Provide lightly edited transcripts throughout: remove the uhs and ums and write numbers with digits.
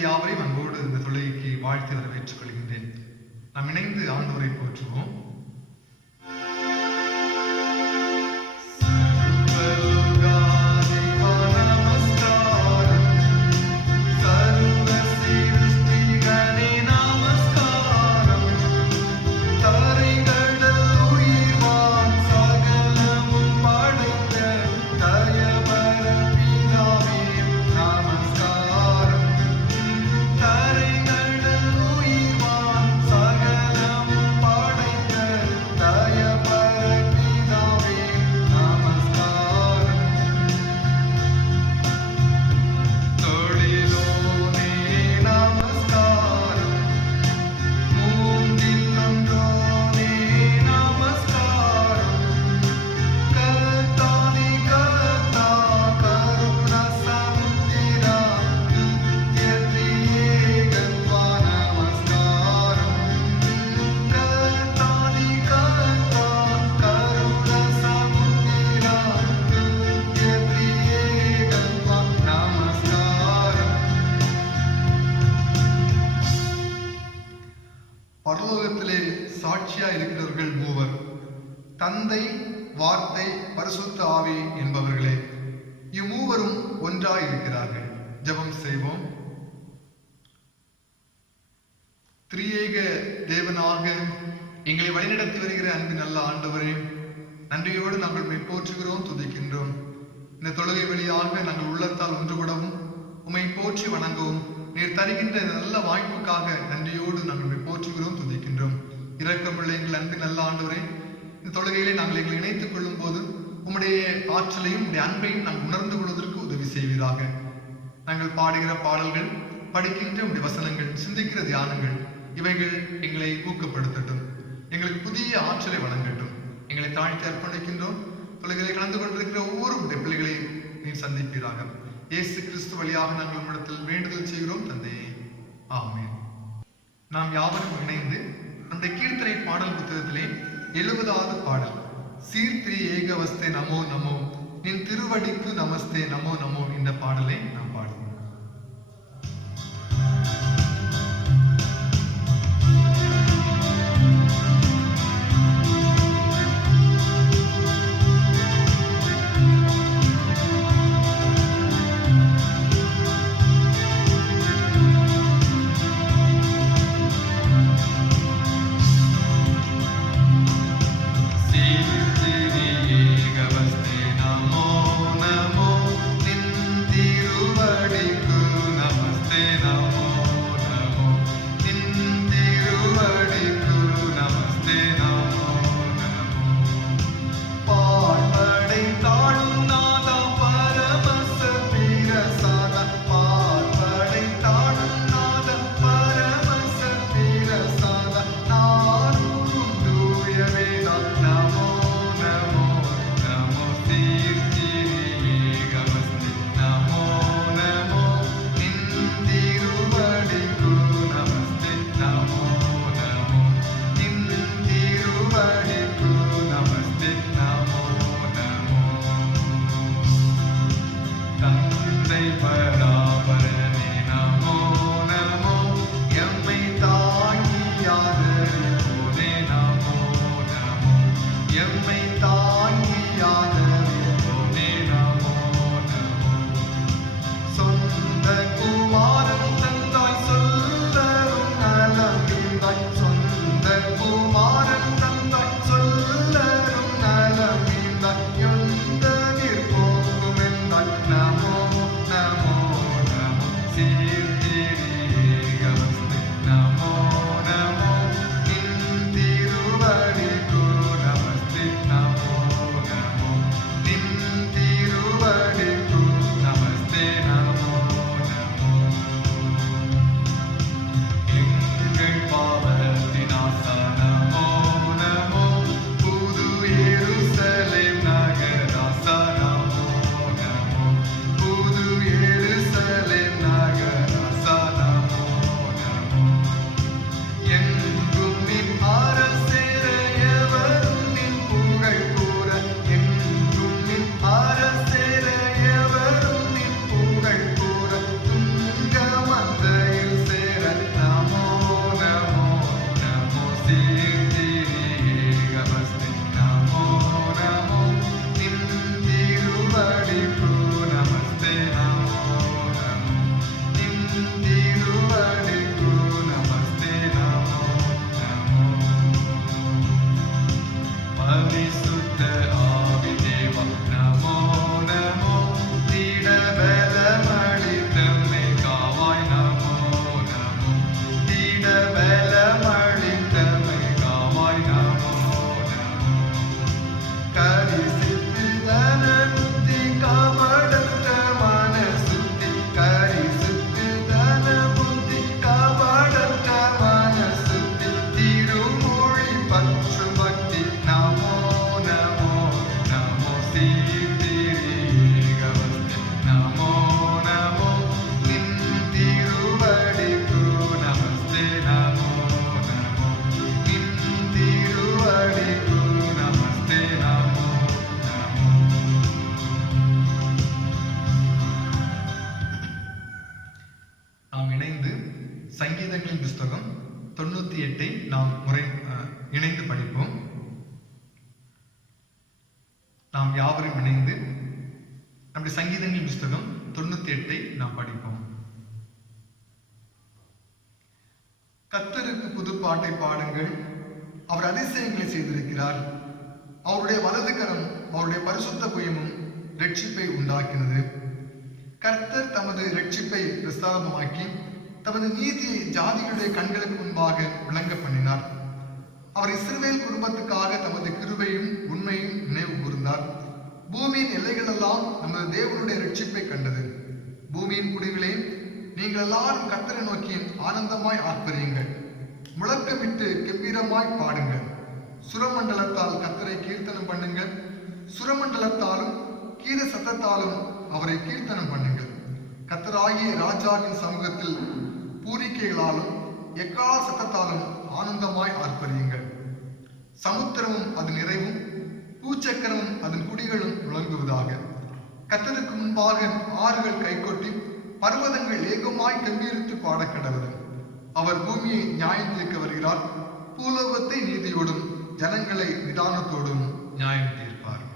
உங்கள் யாவரையும் அன்போடு இந்த தொழுகைக்கு வாழ்த்து வரவேற்றுக் கொள்கின்றேன். நாம் இணைந்து ஆண்டவரை போற்றுவோம். பரலோகத்திலே சாட்சியா இருக்கிறவர்கள் மூவர், தந்தை, வார்த்தை, பரிசுத்த ஆவி என்பவர்களே. இம்மூவரும் ஒன்றாய் இருக்கிறார்கள். ஜெபம் செய்வோம். திரியேக தேவனாக எங்களை வழிநடத்தி வருகிற அன்பின் நல்ல ஆண்டவரே, நன்றியோடு நாங்கள் உம்மை போற்றுகிறோம், துதிக்கின்றோம். இந்த தொழுகை வழியாக நாங்கள் உள்ளத்தால் ஒன்றுபடவும் உம்மை போற்றி வணங்கவும் நீர் தருகின்ற நல்ல வாய்ப்புக்காக நன்றியோடு நாங்கள் போற்றுகிறோம், துதிக்கின்றோம். இரக்கமுள்ள எங்கள் அன்பின் நல்ல ஆண்டவரே, இந்த தொழுகையிலே நாங்கள் எங்களை இணைத்துக் கொள்ளும் போது உம்முடைய ஆற்றலையும் உடைய அன்பையும் நாங்கள் உணர்ந்து கொள்வதற்கு உதவி செய்வீராக. நாங்கள் பாடுகிற பாடல்கள், படிக்கின்ற உடைய வசனங்கள், சிந்திக்கிற தியானங்கள், இவைகள் எங்களை ஊக்கப்படுத்தட்டும், எங்களுக்கு புதிய ஆற்றலை வழங்கட்டும். எங்களை தாழ்த்தி அர்ப்பணிக்கின்றோம். தொழுகையிலே கலந்து கொண்டிருக்கிற ஒவ்வொரு உடைய பிள்ளைகளையும் நீர் சந்திப்பீராக. இயேசு கிறிஸ்து வழியாக நாங்கள் உம்மிடத்தில் வேண்டுதல் செய்கிறோம் தந்தையே, ஆமென். நாம் யாவரும் இணைந்து அந்த கீர்த்தனை பாடல் புத்தகத்திலே 70வது பாடல், சீர்திரி ஏகவஸ்தே நமோ நமோ நின் திருவடிக்கு நமஸ்தே நமோ நமோ இந்த பாடலை நாம் பாடுவோம். Namo Namo Nindiruva இணைந்து சங்கீதங்களின் புஸ்தகம் 98 நாம் இணைந்து படிப்போம். நாம் யாவரும் இணைந்து நம்முடைய சங்கீதங்களின் புஸ்தகம் 98 நாம் படிப்போம். கர்த்தருக்கு புது பாட்டை பாடுங்கள், அவர் அதிசயங்களை செய்திருக்கிறார். அவருடைய வலது கரம் அவருடைய பரிசுத்த புயமும் இரட்சிப்பை உண்டாக்கினது. கர்த்தர் தமது இரட்சிப்பை பிரஸ்தாபமாக்கி தமது நீதியை ஜாதிகளுடைய கண்களுக்கு முன்பாக விளங்க பண்ணினார். அவர் இஸ்ரவேல் குடும்பத்துக்காக தமது கிருபையும் உண்மையும் நினைவு கூர்ந்தார். பூமியின் எல்லைகளெல்லாம் நமது தேவனுடைய இரட்சிப்பை கண்டது. பூமியின் குடிகளே, நீங்கள் எல்லாரும் கர்த்தரை நோக்கி ஆனந்தமாய் ஆர்ப்பரியுங்கள், முழக்கமிட்டு கம்பீரமாய் பாடுங்கள். சுரமண்டலத்தால் கர்த்தரை கீர்த்தனம் பண்ணுங்கள், சுரமண்டலத்தாலும் கீத சத்தத்தாலும் அவரை கீர்த்தனம் பண்ணுங்கள். கர்த்தராகிய ராஜாவின் சமூகத்தில் பூரிக்கைகளாலும் எக்கால சத்தத்தாலும் ஆனந்தமாய் ஆர்ப்பரியுங்கள். சமுத்திரமும் அதன் நிறைவும் பூச்சக்கரமும் அதன் குடிகளும் விளங்குவதாக. கர்த்தருக்கு முன்பாக ஆறுகள் கைகொட்டி பர்வதங்கள் ஏகமாய் கம்பீரித்து பாடக்கடவது. அவர் பூமியை நியாயம் தீர்க்க வருகிறார். பூலோகத்தை நீதியோடும் ஜனங்களை நிதானத்தோடும் நியாயம் தீர்ப்பார்.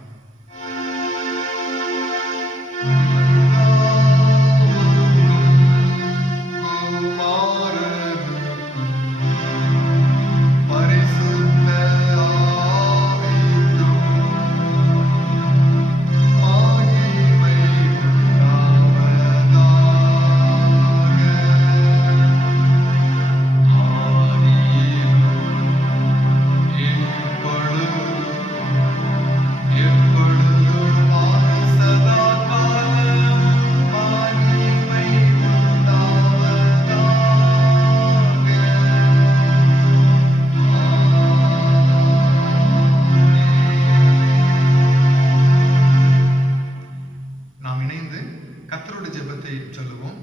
சொல்லுவோம்.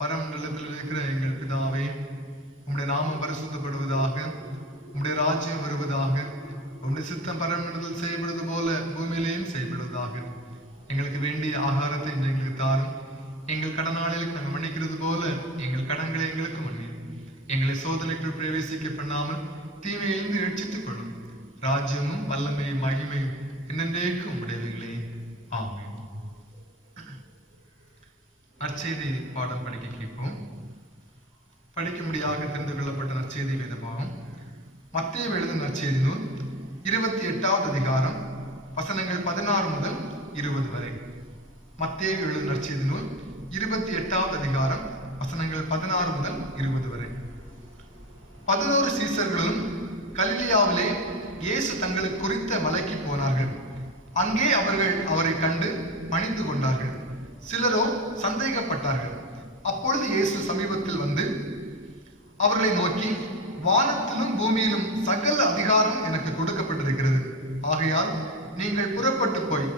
பரமண்டலத்தில் இருக்கிற எங்கள் பிதாவே, உம்முடைய நாமம் பரிசுத்தப்படுவதாக, உம்முடைய ராஜ்யம் வருவதாக, உம்முடைய சித்தம் பரமண்டலத்தில் செய்யப்படுவது போல பூமியிலேயும் செய்யப்படுவதாக. எங்களுக்கு வேண்டிய ஆகாரத்தை எங்களுக்கு தாரும். எங்கள் கடனாளிகளுக்கு நாங்கள் மன்னிக்கிறது போல எங்கள் கடன்களை எங்களுக்கு மன்னி. எங்களை சோதனைக்குள் பிரவேசிக்க பண்ணாமல் தீமையிலிருந்து ரட்சித்துக் கொள்ளும். ராஜ்யமும் வல்லமையும் மகிமையும் என்னென்றேக்கு உம்முடையவைகளே. ஆமென். நற்செய்தி பாடம் படிக்க கேட்போம். படிக்கும்படியாக தெரிந்து கொள்ளப்பட்ட நற்செய்தி வேதபாகம் மத்தேயு எழுதின நற்செய்தி நூல் 28வது அதிகாரம் வசனங்கள் 16 முதல் 20 வரை. மத்தேயு எழுதின நற்செய்தி நூல் 28வது அதிகாரம் வசனங்கள் 16 முதல் 20 வரை. 11 சீசர்களும் கலிலியாவிலே இயேசு தங்களுக்கு குறித்த மலைக்கு போனார்கள். அங்கே அவர்கள் அவரை கண்டு பணிந்து கொண்டார்கள். சிலரோ சந்தேகப்பட்டார்கள். அப்பொழுது இயேசு சமீபத்தில் வந்து அவர்களை நோக்கி, வானத்திலும் பூமியிலும் சகல அதிகாரம் எனக்கு கொடுக்கப்பட்டிருக்கிறது. ஆகையால் நீங்கள் புறப்பட்டு போய்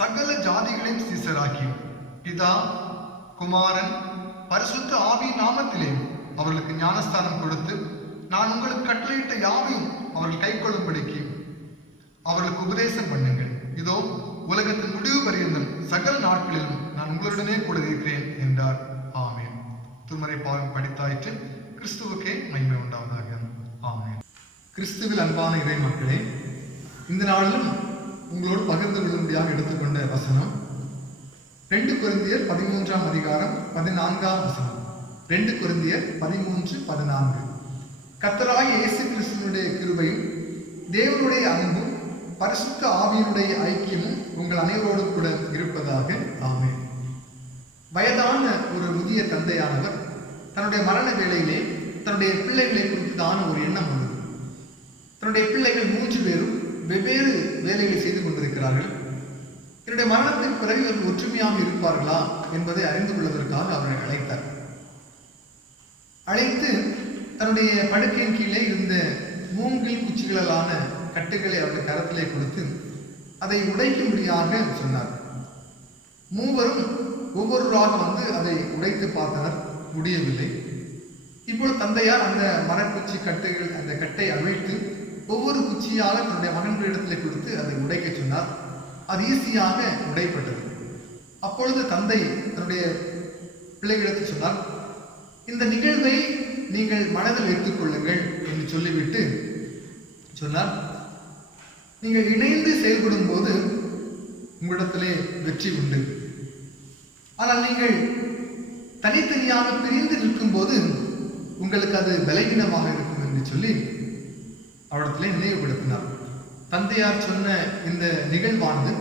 சகல ஜாதிகளையும் சீசராக்கி பிதா, குமாரன், பரிசுத்த ஆவி நாமத்திலே அவர்களுக்கு ஞானஸ்தானம் கொடுத்து, நான் உங்களுக்கு கட்டளையிட்ட யாவையும் அவர்கள் கைக்கொள்ளும்படிக்கு அவர்களுக்கு உபதேசம் பண்ணுங்கள். இதோ உலகத்தின் முடிவு பரியந்தம் சகல நாட்களிலும் நான் உங்களுடனே கூட இருக்கிறேன் என்றார். ஆமென். திருமறை பாகம் படித்தாயிற்று. கிறிஸ்துவுக்கே மகிமை உண்டாவதாக. ஆமென். கிறிஸ்துவில் அன்பான இறை மக்களே, இந்த நாளிலும் உங்களோடு பகிர்ந்து கொள்ளும்படியாக எடுத்துக்கொண்ட வசனம் 2 கொரிந்தியர் 13ஆம் அதிகாரம் 14ஆம் வசனம். 2 கொரிந்தியர் 13:14. கர்த்தராகிய இயேசு கிறிஸ்துவினுடைய கிருபையும் தேவனுடைய அன்பும் பரிசுத்த ஆவியினுடைய ஐக்கியமும் உங்கள் அனைவரோடும் கூட இருப்பதாக. ஆமென். வயதான ஒரு முதிய தந்தையானவர் தன்னுடைய மரண வேளையிலே தன்னுடைய பிள்ளைகளை குறித்ததான ஒரு எண்ணம் வந்தது. தன்னுடைய பிள்ளைகள் 3 பேரும் வெவ்வேறு வேலைகளை செய்து கொண்டிருக்கிறார்கள். என்னுடைய மரணத்தின் பிறகு இவர்கள் ஒற்றுமையாக இருப்பார்களா என்பதை அறிந்து கொள்வதற்காக அவரை அழைத்தார். அழைத்து தன்னுடைய படுக்கையின் கீழே இருந்த மூங்கில் குச்சிகளாலான கட்டுகளை அவருடைய கரத்திலே கொடுத்து அதை உடைக்கும்படியாக சொன்னார். மூவரும் ஒவ்வொருவராக வந்து அதை உடைத்து பார்த்தனர். முடியவில்லை. இப்பொழுது தந்தையார் அந்த மரக்குச்சி கட்டுகள் அந்த கட்டை அவிழ்த்து ஒவ்வொரு குச்சியாக தன்னுடைய மகன்களிடத்திலே கொடுத்து அதை உடைக்க சொன்னார். அது ஈஸியாக உடைப்பட்டது. அப்பொழுது தந்தை தன்னுடைய பிள்ளைகளிடத்தில் சொன்னார், இந்த நிகழ்வை நீங்கள் மனதில் வைத்துக் கொள்ளுங்கள் என்று சொல்லிவிட்டு சொன்னார், நீங்கள் இணைந்து செயல்படும் போது உங்களிடத்திலே வெற்றி உண்டு. ஆனால் நீங்கள் தனித்தனியாக பிரிந்து நிற்கும் போது உங்களுக்கு அது பலவீனமாக இருக்கும் என்று சொல்லி அவரிடத்திலே நினைவுபடுத்தினார். தந்தையார் சொன்ன இந்த நிகழ்வானது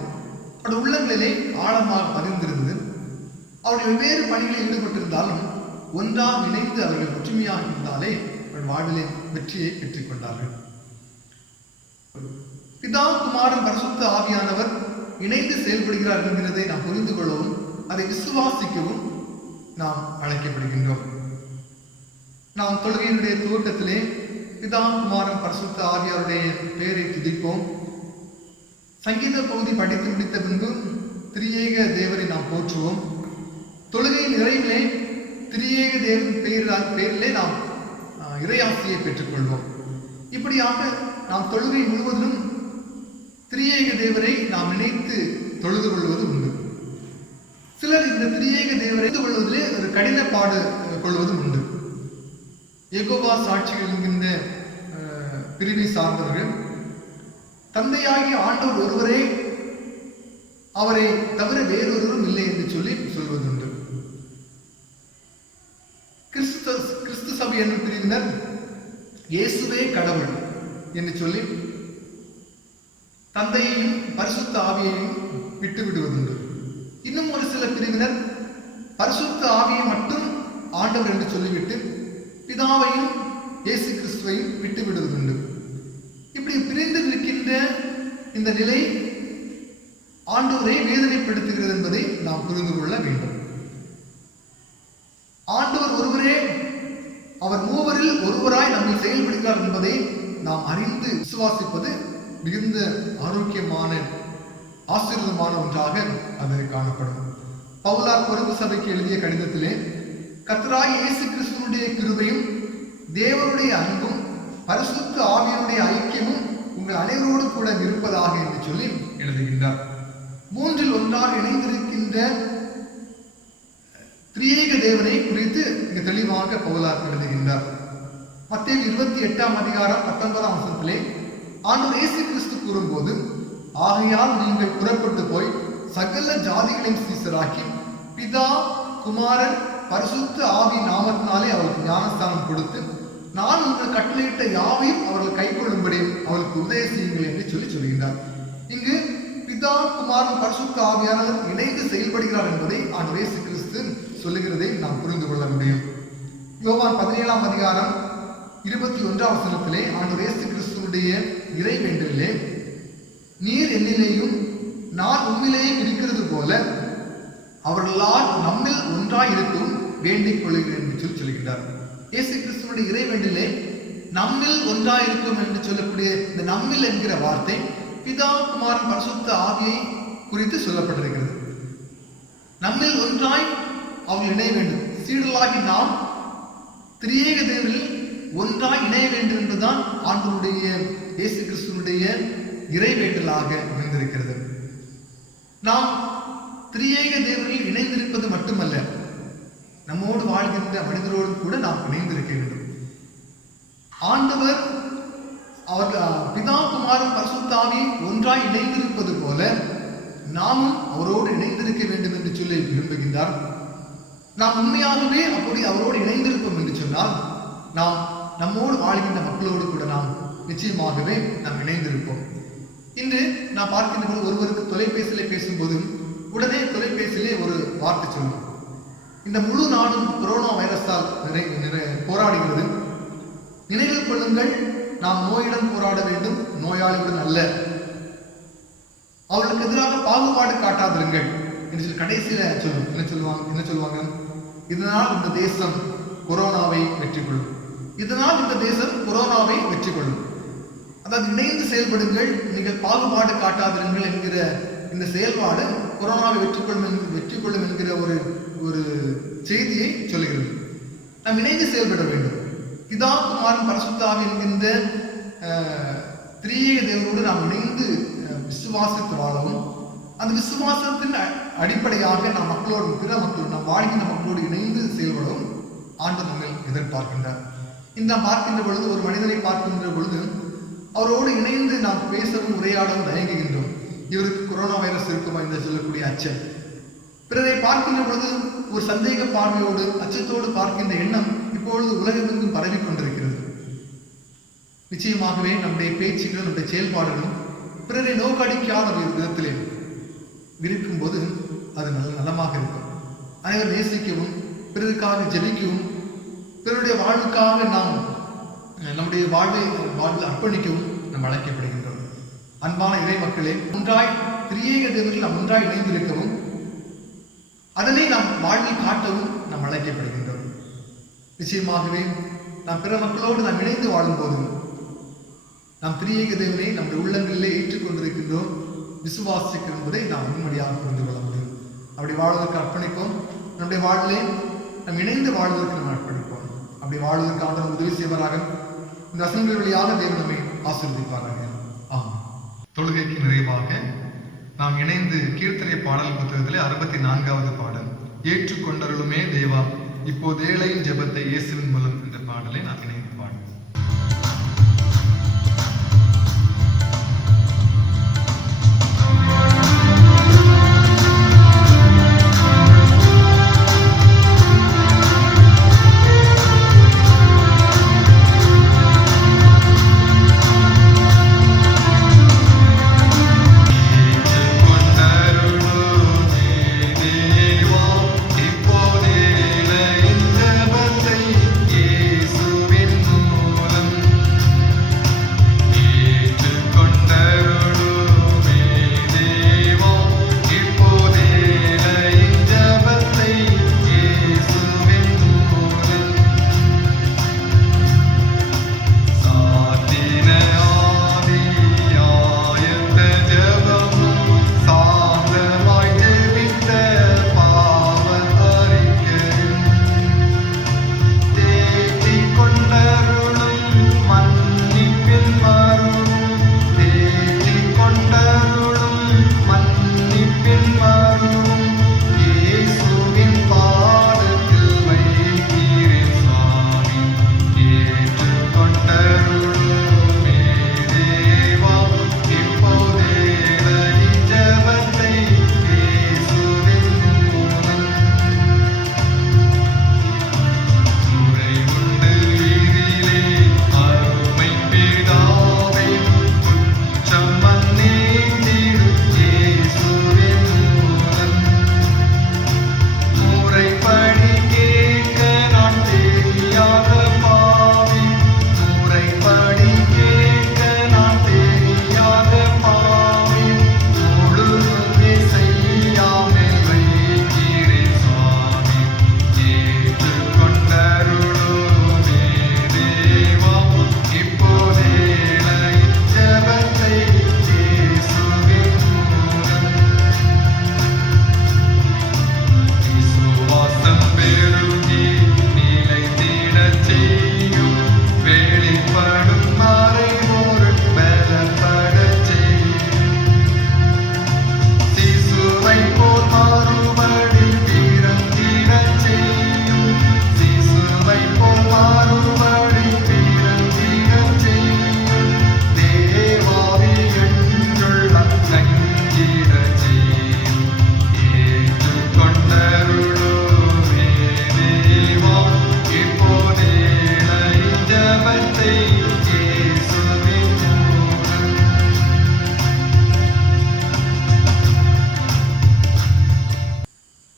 அவருடைய உள்ளங்களிலே ஆழமாக பதிந்திருந்தது. அவருடைய வெவ்வேறு பணிகளில் ஈடுபட்டிருந்தாலும் ஒன்றாக இணைந்து அவர்கள் ஒற்றுமையாக இருந்தாலே அவர்கள் வாழ்விலே வெற்றியை பெற்றுக் கொண்டார்கள். பிதா, குமாரன், பரிசுத்த ஆவியானவர் இணைந்து செயல்படுகிறார் என்கிறதை நாம் புரிந்து கொள்ளவும் அதை விசுவாசிக்கவும் நாம் அழைக்கப்படுகின்றோம். நாம் தொழுகையினுடைய துவக்கத்திலே பிதா, குமாரன், பரிசுத்த ஆவியாருடைய பெயரை துதிப்போம். சங்கீத பகுதி படித்து முடித்த பின்பு திரியேக தேவரை நாம் போற்றுவோம். தொழுகையின் நிறைவிலே திரியேக தேவன் பெயரிலே நாம் இறையாசியை பெற்றுக்கொள்வோம். இப்படியாக நாம் தொழுகை முழுவதிலும் திரியேக தேவரை நாம் நினைத்து தொழுது கொள்வது உண்டு. சிலர் இந்த திரியேக தேவரை கொள்வதிலே ஒரு கடினப்பாடு கொள்வதும் உண்டு. யெகோவா சாட்சிகள் என்கின்ற பிரிவை சார்ந்தவர்கள் தந்தையாகிய ஆண்டவர் ஒருவரே, அவரை தவிர வேறொருவரும் இல்லை என்று சொல்லி சொல்வதுண்டு. கிறிஸ்து சபை என்னும் பிரிவினர் இயேசுவே கடவுள் என்று சொல்லி தந்தையையும் பரிசுத்த ஆவியையும் விட்டு விடுவதுண்டு. இன்னும் ஒரு சில பிரிவினர் பரிசுத்த ஆவியை மட்டும் ஆண்டவர் என்று சொல்லிவிட்டு பிதாவையும் இயேசு கிறிஸ்துவையும் விட்டு விடுவதுண்டு. இப்படி பிரிந்து நிற்கின்ற இந்த நிலை ஆண்டவரை வேதனைப்படுத்துகிறது என்பதை நாம் புரிந்து கொள்ள வேண்டும். ஆண்டவர் ஒருவரே, அவர் மூவரில் ஒருவராய் நம்மை செயல்படுகிறார் என்பதை நாம் அறிந்து விசுவாசிப்பது மிகுந்த ஆரோக்கியமான ஆசீர்வாதமான ஒன்றாக அது காணப்படும். பவுலார் கொரிந்து சபைக்கு எழுதிய கடிதத்திலே கர்த்தராகிய இயேசு கிறிஸ்துவினுடைய கிருபையும் தேவனுடைய அன்பும் பரிசுத்த ஆவியினுடைய ஐக்கியமும் உங்கள் அனைவரோடு கூட இருப்பதாக என்று சொல்லி எழுதுகின்றார். மூன்றில் ஒன்றாக இணைந்திருக்கின்ற திரியேக தேவனை குறித்து மிக தெளிவாக பவுலார் எழுதுகின்றார். மத்தேயு 28ஆம் அதிகாரம் 19ஆம் வசனத்திலே ஆண்டவர் இயேசு கிறிஸ்து கூறும்போது, ஆகையால் நீங்கள் புறப்பட்டு போய் சகல ஜாதிகளையும் சீசராக்கி பிதா, குமாரன், பரிசுத்த ஆவி நாமத்தினாலே அவர்களுக்கு ஞானஸ்தானம் கொடுத்து நான் உங்கள் கட்டளையிட்ட யாவையும் அவர்கள் கைக்கொள்ளும்படி அவர்களுக்கு உபதேசியுங்கள் என்று சொல்லுகின்றார். இங்கு பிதா, குமாரன், பரிசுத்த ஆவியானவர் இணைந்து செயல்படுகிறார் என்பதை ஆண்டவர் இயேசு கிறிஸ்து சொல்லுகிறதை நாம் புரிந்து கொள்ள முடியும். யோவான் 17ஆம் அதிகாரம் 21ஆம் வசனத்திலே ஆண்டவர் இயேசு கிறிஸ்துவினுடைய இறை வேண்டலிலே, நீர் என்னிலேயும் நான் உண்மையிலேயும் இருக்கிறது போல அவர்களால் நம்மில் ஒன்றாய் இருக்கும் வேண்டிக் கொள்கிறேன் என்று சொல்லுகின்றார். இயேசு கிறிஸ்துவனுடைய இறை வேண்டிலே நம்மில் ஒன்றாயிருக்கும் என்று சொல்லக்கூடிய இந்த நம்மில் என்கிற வார்த்தை பிதா, குமாரன், பரிசுத்த ஆவியை குறித்து சொல்லப்பட்டிருக்கிறது. நம்மில் ஒன்றாய் அவர்கள் இணைய வேண்டும். சீடர்களாகி நாம் திரியேக தேவனில் ஒன்றாய் இணைய வேண்டும் என்பதுதான் ஆண்டவருடைய இயேசு கிறிஸ்துவனுடைய இறை வேண்டலாக அமைந்திருக்கிறது. நாம் திரியேக தேவனில் இணைந்திருப்பது மட்டுமல்ல, நம்மோடு வாழ்கின்ற மனிதரோடு கூட நாம் இணைந்திருக்க வேண்டும். ஆண்டவர் அவர் பிதா, குமாரன், பரிசுத்த ஆவி ஒன்றாய் இணைந்திருப்பது போல நாமும் அவரோடு இணைந்திருக்க வேண்டும் என்று சொல்லி விரும்புகின்றார். நாம் உண்மையாகவே அப்படி அவரோடு இணைந்திருப்போம் என்று சொன்னால் நாம் நம்மோடு வாழ்கின்ற மக்களோடு கூட நாம் நிச்சயமாகவே நாம் இணைந்திருப்போம். இன்று நாம் பார்க்கின்ற ஒருவருக்கு தொலைபேசியிலே பேசும்போது உடனே தொலைபேசியிலே ஒரு வார்த்தை சொல்லும். இந்த முழு நாடும் கொரோனா வைரஸால் போராடுகிறது. நினைவில் கொள்ளுங்கள், நாம் நோயுடன் போராட வேண்டும், நோயாளியுடன் அல்ல. அவர்களுக்கு எதிராக பாகுபாடு காட்டாதிருங்கள் என்று சொல்லி கடைசியில என்ன சொல்லுவாங்க? இதனால் இந்த தேசம் கொரோனாவை வெற்றி கொள்ளும், இதனால் இந்த தேசம் கொரோனாவை வெற்றி கொள்ளும். அதாவது இணைந்து செயல்படுங்கள், நீங்கள் பாகுபாடு காட்டாதிருங்கள் என்கிற இந்த செயல்பாடு கொரோனாவை வெற்றி கொள்ளும் என்கிற ஒரு செய்தியை சொல்லுகிறது. நாம் இணைந்து செயல்பட வேண்டும். பிதா, குமாரன், பரிசுத்த ஆவி என்கின்ற திரியேக தேவனோடு நாம் இணைந்து விசுவாசித்து வாழவும், அந்த விசுவாசத்தின் அடிப்படையாக நாம் மக்களோடு, பிற மக்களோடு, நாம் வாழ்கின்ற மக்களோடு இணைந்து செயல்படவும் ஆண்டவர் எதிர்பார்க்கின்றார். இந்த நாம் பார்க்கின்ற பொழுது, ஒரு மனிதனை பார்க்கின்ற பொழுது அவரோடு இணைந்து நாம் பேசவும் உரையாடவும் தயங்குகின்றோம். இவருக்கு கொரோனா வைரஸ் இருக்குமா என்று சொல்லக்கூடிய அச்சம். பிறரை பார்க்கின்ற பொழுது ஒரு சந்தேக பார்வையோடு அச்சத்தோடு பார்க்கின்ற எண்ணம் இப்பொழுது உலகமெங்கும் பரவி கொண்டிருக்கிறது. நிச்சயமாகவே நம்முடைய பேச்சுகளும் நம்முடைய செயல்பாடுகளும் பிறரை நோக்கடிக்காத விதத்திலே இருக்கும் போது அது நலமாக இருக்கும். அனைவரும் நேசிக்கவும், பிறருக்காக ஜெபிக்கவும், பிறருடைய வாழ்வுக்காக நாம் நம்முடைய வாழ்வில் அர்ப்பணிக்கவும் நாம் அழைக்கப்படுகின்றோம். அன்பான இறை மக்களே, ஒன்றாய் திரியேக தேவர்கள் நாம் ஒன்றாய் இணைந்திருக்கவும், அதனை நாம் வாழ்வில் காட்டவும் நாம் அழைக்கப்படுகின்றோம். நிச்சயமாகவே நாம் பிற மக்களோடு நாம் இணைந்து வாழும் போதும் நாம் திரியேக தேவனை நம்முடைய உள்ளங்களிலே ஏற்றுக்கொண்டிருக்கின்றோம், விசுவாசிக்கிறோம் என்பதை நாம் உண்மையாக புரிந்து கொள்ள முடியும். அப்படி வாழ்வதற்கு அர்ப்பணிப்போம். நம்முடைய வாழ்விலே நாம் இணைந்து வாழ்வதற்கு நாம் அர்ப்பணிப்போம். அப்படி வாழ்வதற்கு ஆண்டவர் உதவி செய்வராக. இந்த வசனங்கள் வழியாக தேவன் நம்மை ஆசீர்வதிப்பாராக. ஆமாம். தொழுகைக்கு நிறைவாக நாம் இணைந்து கீர்த்தனை பாடல் புத்தகத்திலே 64வது பாடல், ஏற்றுக்கொண்டருளுமே தேவா இப்போது ஏழையின் ஜெபத்தை இயேசுவின் மூலம் என்ற பாடலை நாம் இணைந்து பாடுவோம்.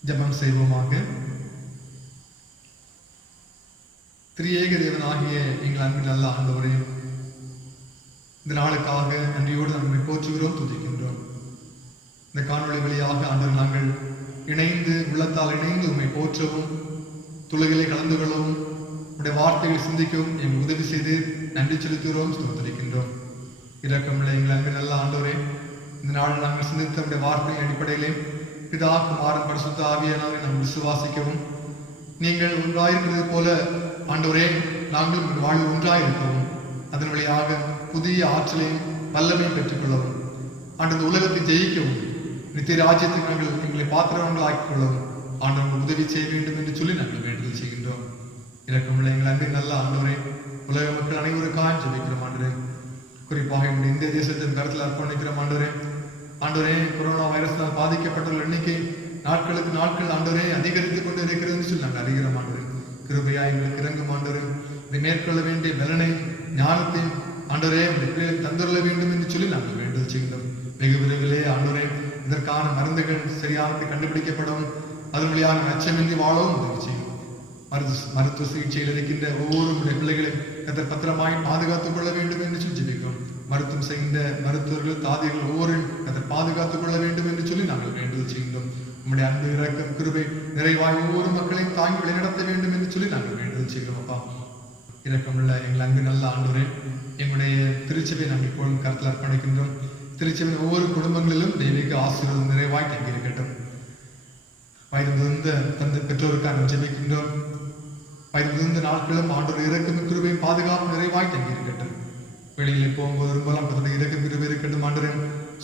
ஜெபம் செய்வோமாக. திரியேக தேவனாகிய எங்கள் அன்பின் நல்ல ஆண்டவரே, இந்த நாளுக்காக நன்றியோடு நம்மை போற்றுகிறோம், துதிக்கின்றோம். இந்த காணொளி வழியாக ஆண்டவர் நாங்கள் இணைந்து உள்ளத்தால் இணைந்து உண்மை போற்றவும், தொழுகையிலே கலந்து கொள்ளவும், உடைய வார்த்தைகள் சிந்திக்கவும் எங்கள் உதவி செய்து நன்றி செலுத்துகிறோம், ஸ்தோத்திரிக்கின்றோம். இரக்கமுள்ள எங்கள் அன்பின் நல்ல ஆண்டவரே, இந்த நாள் நாங்கள் சிந்தித்த உடைய வார்த்தையின் அடிப்படையிலே பிதா குமாரன் பரிசுத்த ஆவியானவரை நாம் விசுவாசிக்கவும், நீங்கள் ஒன்றாயிருக்கிறது போல ஆண்டவரே நாங்கள் உங்கள் வாழ்வில் ஒன்றாயிருக்கவும், அதன் வழியாக புதிய ஆற்றலையும் வல்லமையும் பெற்றுக்கொள்ளவும், ஆண்டு உலகத்தை ஜெயிக்கவும், நித்திய ராஜ்யத்துக்கு நாங்கள் எங்களை பாத்திரங்கள் ஆக்கிக் கொள்ளவும் ஆண்டவர்கள் உதவி செய்ய வேண்டும் என்று சொல்லி நாங்கள் வேண்டுதல் செய்கின்றோம். இரக்கமுள்ள எங்கள் அன்பின் நல்ல ஆண்டவரே, உலக மக்கள் அனைவருக்காக ஜெபிக்கிறோம் ஆண்டவரே. குறிப்பாக எங்கள் இந்திய தேசத்தின் கருத்தில் அர்ப்பணிக்கிறோம் ஆண்டவரே. ஆண்டவரே, கொரோனா வைரஸால் பாதிக்கப்பட்டுள்ள எண்ணிக்கை நாட்களுக்கு நாட்கள் ஆண்டவரே அதிகரித்துக் கொண்டு இருக்கிறதுன்னு சொல்லி நாங்கள் அறிகிறோம் ஆண்டவரே. கிருபையா எங்களுக்கு இறங்கும் ஆண்டவரே. இதை மேற்கொள்ள வேண்டிய பலனை ஞானத்தையும் ஆண்டவரே பிள்ளைகளுக்கு தந்துள்ள வேண்டும் என்று சொல்லி நாங்கள் வேண்டுதல் செய்கின்றோம். வெகு விரைவிலே ஆண்டவரே இதற்கான மருந்துகள் சரியானது கண்டுபிடிக்கப்படும், அதன் வழியாக அச்சமின்றி வாழவும் உதவி செய்யும். மருத்துவ சிகிச்சையில் இருக்கின்ற ஒவ்வொரு பிள்ளைகளையும் கர்த்தர் பத்திரமாய் பாதுகாத்துக் கொள்ள வேண்டும் என்று சொல்லி ஜெபிக்கிறோம். மருத்துவம் செய்கின்ற மருத்துவர்கள் தாதிகள் ஒவ்வொருவரையும் கர்த்தர் பாதுகாத்துக் கொள்ள வேண்டும் என்று சொல்லி நாங்கள் வேண்டுதல் செய்கின்றோம். உம்முடைய அன்பு இரக்கம் கிருபை நிறைவாய் ஒவ்வொரு மக்களையும் தாங்கி வழிநடத்த வேண்டும் என்று சொல்லி நாங்கள் வேண்டுதல் செய்கிறோம். அப்பா, இரக்கமுள்ள எங்கள் அன்பு நல்ல ஆண்டவரே, எங்களுடைய திருச்சபை நாங்கள் இப்பொழுதும் கருத்தில் அர்ப்பணிக்கின்றோம். திருச்சபையின் ஒவ்வொரு குடும்பங்களிலும் தெய்வீக ஆசீர்வாதம் நிறைவாய் தங்கியிருக்கட்டும். வயது முதிர்ந்த தந்தை பெற்றோருக்காக ஜெபிக்கின்றோம். வயது முதிர்ந்த நாட்களும் ஆண்டவர் இரக்கம் கிருபையும் பாதுகாப்பு நிறைவாய் தங்கியிருக்கட்டும். வெளியிலே போகும்போது பெரும்பாலும் இரக்கம் கிருபை இருக்கட்டும். ஆண்டவரே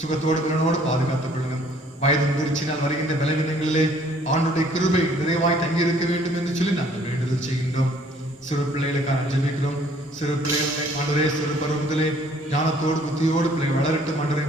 சுகத்தோடு பலனோடு பாதுகாத்துக் கொள்ளுங்கள். வயது முதிர்ச்சினால் வருகின்ற பலவீனங்களிலே ஆண்டுடைய கிருபை நிறைவாய் தங்கியிருக்க வேண்டும் என்று சொல்லி நாங்கள் வேண்டுதல் செய்கின்றோம். சிறு பிள்ளைகளுக்காக ஜெபிக்கிறோம். சிறு பிள்ளைகளை ஆண்டவரே சிறு பருவத்திலே ஞானத்தோடு புத்தியோடு பிள்ளைகள் வளரட்டும். ஆண்டவரே,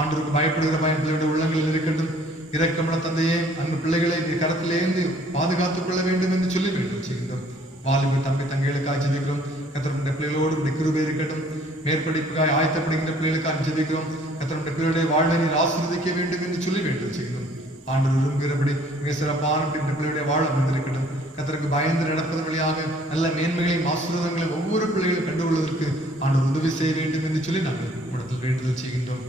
ஆண்டவருக்கு பயப்படுகிற பயம் பிள்ளைகளுடைய உள்ளங்களில் இருக்கட்டும். இரக்கமுள்ள தந்தையே, அந்த பிள்ளைகளை கரத்திலேந்து பாதுகாத்துக் கொள்ள வேண்டும் என்று சொல்லி வேண்டுதல் செய்கின்றோம். வாலிப தம்பி தங்கைகளுக்காக ஜெபிக்கிறோம். கர்த்தருடைய பிள்ளைகளோடு கிருபை இருக்கட்டும். மேற்படிப்புக்காக ஆயத்தப்படுகின்ற பிள்ளைகளுக்காக ஜெபிக்கிறோம். கர்த்தருடைய பிள்ளைகளுடைய வாழ்வை நீர் ஆசீர்வதிக்க வேண்டும் என்று சொல்லி வேண்டுதல் செய்கிறோம். ஆண்டவர் விரும்புகிறபடி மிக சிறப்பான பிள்ளைகளுடைய வாழ வந்திருக்கட்டும். கர்த்தருக்கு பயந்து நடப்பதன் வழியாக நல்ல மேன்மைகளையும் ஆசீர்வாதங்களையும் ஒவ்வொரு பிள்ளைகளும் கண்டுகொள்வதற்கு ஆண்டவர் உதவி செய்ய வேண்டும் என்று சொல்லி நாங்கள் உடத்தில் வேண்டுதல் செய்கின்றோம்.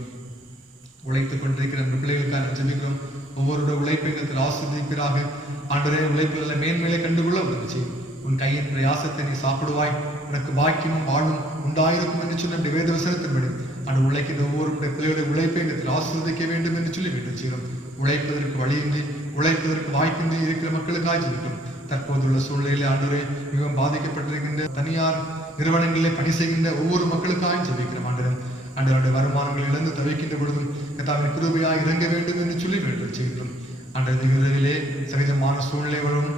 உழைத்துக் கொண்டிருக்கிற அந்த பிள்ளைகளுக்காக ஜெபிக்கிறோம். ஒவ்வொருடைய உழைப்பை ஆசீர்வதிப்பீராக. ஆண்டவரே, உழைப்பில் நல்ல மேன்மைகளை கண்டுகொள்ள உதவி செய்யும். உன் கையின் பிரயாசத்தை நீ சாப்பிடுவாய், உனக்கு பாக்கியமும் வாழும் உண்டாயிருக்கும் என்று சொன்ன வேத வசனத்தின்படி அந்த உழைக்கின்ற ஒவ்வொரு பிள்ளைகளுடைய உழைப்பை ஆசீர்வதிக்க வேண்டும் என்று சொல்லி வேண்டுதல் செய்கிறோம். உழைப்பதற்கு வழியின்றி உழைப்பதற்கு வாய்ப்பின்றி இருக்கிற மக்களுக்காக ஜெபிக்கிறோம். தற்போதுள்ள சூழ்நிலையிலே ஆண்டவரே மிகவும் பாதிக்கப்பட்டிருக்கின்ற தனியார் நிறுவனங்களிலே பணி செய்கின்ற ஒவ்வொரு மக்களுக்காக ஜெபிக்கிறோம். ஆண்டவருடைய வருமானங்கள் இழந்து தவிக்கின்ற பொழுதும் கர்த்தாவின் கிருபையாய் இறங்க வேண்டும் என்று சொல்லி வேண்டுதல் செய்கிறோம். ஆண்டவருடைய விரைவிலே சகஜமான சூழ்நிலை வரும்.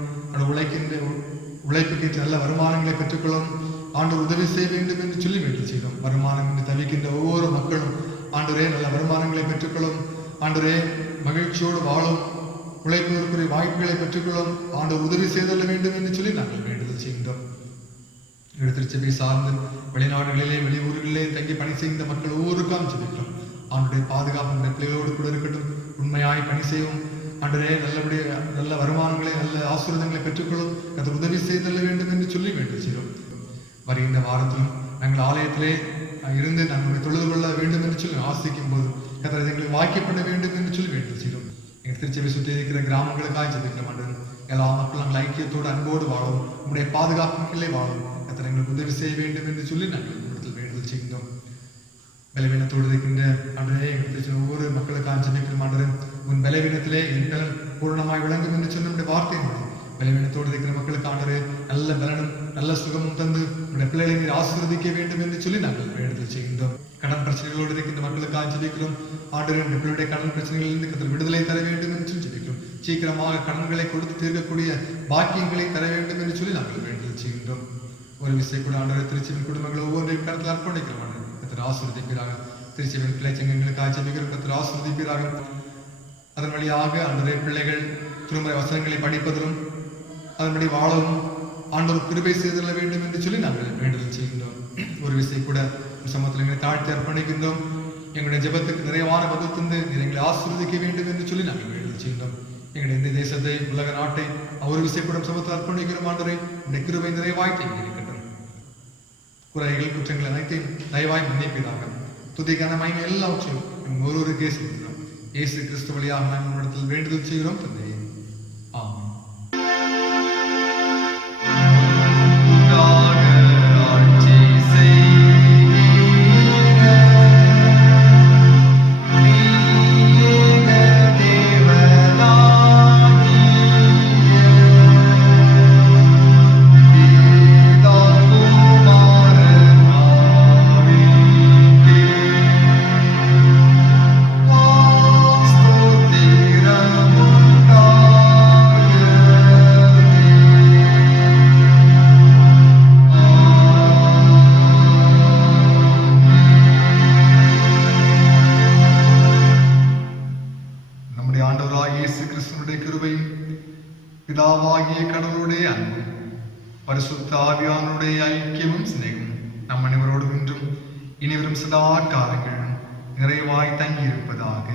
உழைக்கின்ற உழைப்புக்கு நல்ல வருமானங்களை பெற்றுக்கொள்ளும் ஆண்டவர் உதவி செய்ய வேண்டும் என்று சொல்லி வேண்டுதல் செய்தோம். வருமானம் என்று தவிக்கின்ற ஒவ்வொரு மக்களும் ஆண்டவரே நல்ல வருமானங்களை பெற்றுக்கொள்ளும். ஆண்டவரே மகிழ்ச்சியோடு வாழும், உழைப்பதற்குரிய வாய்ப்புகளை பெற்றுக்கொள்ளும் ஆண்டவர் உதவி செய்தல்ல வேண்டும் என்று சொல்லி நாங்கள் வேண்டுதல் செய்கின்றோம். திருச்சபை சார்ந்து வெளிநாடுகளிலே வெளியூர்களிலே தங்கி பணி செய்கின்ற மக்கள் ஒவ்வொருக்காம் ஜெபிக்கிறோம். ஆண்டுடைய பாதுகாப்பு பிள்ளைகளோடு கூட இருக்கட்டும். உண்மையாய் பணி செய்வோம். ஆண்டவரே நல்ல வருமானங்களை நல்ல ஆசீர்வாதங்களை பெற்றுக்கொள்ளும் கர்த்தர் உதவி செய்தல்ல வேண்டும் என்று சொல்லி வேண்டுதல் செய்கிறோம். வருகின்ற வாரத்திலும் நாங்கள் ஆலயத்திலே இருந்து நாங்கள் தொழுது கொள்ள வேண்டும் என்று சொல்லி ஆசிக்கும் போது கர்த்தர் எங்களுக்கு வாய்க்கப்பட வேண்டும் என்று சொல்லி வேண்டுதல் செய்கிறோம். எங்கள் திருச்சபை சுற்றி இருக்கிற கிராமங்களுக்காக ஜெபிக்கிறோம். ஆண்டவரே, எல்லா மக்களும் நாங்கள் ஐக்கியத்தோடு அன்போடு வாழும், உங்களுடைய பாதுகாப்புகளே வாழும் கர்த்தர் எங்களுக்கு உதவி செய்ய வேண்டும் என்று சொல்லி நாங்கள் வேண்டுதல் செய்கின்றோம். பலவீனத்தோடு இருக்கின்ற ஆண்டவரே, எங்கள் திருச்சி ஒவ்வொரு மக்களுக்காக ஜெபிக்கிறோம். ஆண்டவரே, உன் பலவீனத்திலே என் பலன் பூரணமாய் விளங்கும் என்று சொன்ன நம்முடைய வார்த்தை பலவீனத்தோடு இருக்கிற மக்களுக்கு ஆண்டவரே நல்ல பலனும் நல்ல சுகமும் தந்து உடைய பிள்ளைகளை நீர் ஆசீர்வதிக்க வேண்டும் என்று சொல்லி நாங்கள் வேண்டுதல் செய்கின்றோம். கடன் பிரச்சனைகளோடு இருக்கின்ற மக்களுக்காக ஜெபிக்கிறோம். ஆண்டவரே, பிள்ளைகளுடைய கடன் பிரச்சனைகளிலிருந்து கர்த்தர் விடுதலை தர வேண்டும் என்று சொல்லி ஜெபிக்கிறோம். சீக்கிரமாக கடன்களை கொடுத்து தீர்க்கக்கூடிய பாக்கியங்களை தர வேண்டும் என்று சொல்லி நாங்கள் வேண்டுதல் செய்கின்றோம். ஒரு விஷயம் கூட ஆண்டவரே, திருச்சியின் குடும்பங்கள் ஒவ்வொன்றையும் கருத்தில் அர்ப்பணிக்கிறோம். கர்த்தர் ஆசீர்வதிப்பீராக. திருச்சியின் கிளை சங்கங்களுக்காக ஜெபிக்கிறோம். கர்த்தர் ஆசீர்வதிப்பீராக. அதன் வழியாக ஆண்டவரே பிள்ளைகள் திருமுறை வசனங்களை படிப்பதிலும் அதன்படி வாழவும் ஆண்டவர் கிருபை செய்தல்ல வேண்டும் என்று சொல்லி நாங்கள் வேண்டுதல் செய்கின்றோம். ஒரு விஷயம் கூட சமூகத்தில் எங்களை தாழ்த்தி அர்ப்பணிக்கின்றோம். எங்களுடைய ஜெபத்துக்கு நிறைவான பதில் தந்து எங்களை ஆசீர்வதிக்க வேண்டும் என்று சொல்லி நாங்கள் வேண்டுதல் செய்கின்றோம். எங்களுடைய இந்த தேசத்தை உலக நாட்டை ஒரு விஷயம் கூட சமூகத்தில் அர்ப்பணிக்கிறோம். ஆண்டவரே, இந்த கிருபை நிறைவாய் இருக்கட்டும். குறைகள் குற்றங்கள் அனைத்தையும் தயவாய் மன்னிப்பீராக. துதிக்கான மகிமை எல்லாவற்றையும் ஒருவருக்கே செய்கிறோம். இயேசு கிறிஸ்து வழியாக நாம் உங்களிடத்தில் வேண்டுதல் செய்கிறோம் தந்தையே. ஆமென். Stotira ஆவியானுடைய ஐக்கியமும் சிநேகமும் நம் அனைவரோடும் இன்றும் இனிவரும் சதா காலங்களும் நிறைவாய் தங்கி இருப்பதாக.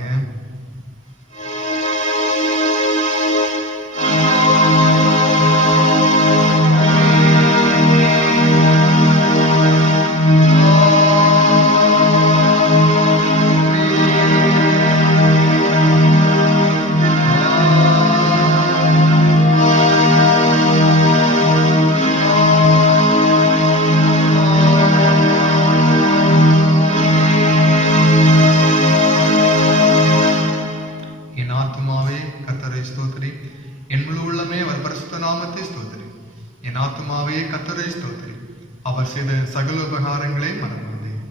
அவர் செய்த சகல உபகாரங்களை மறந்தேன்.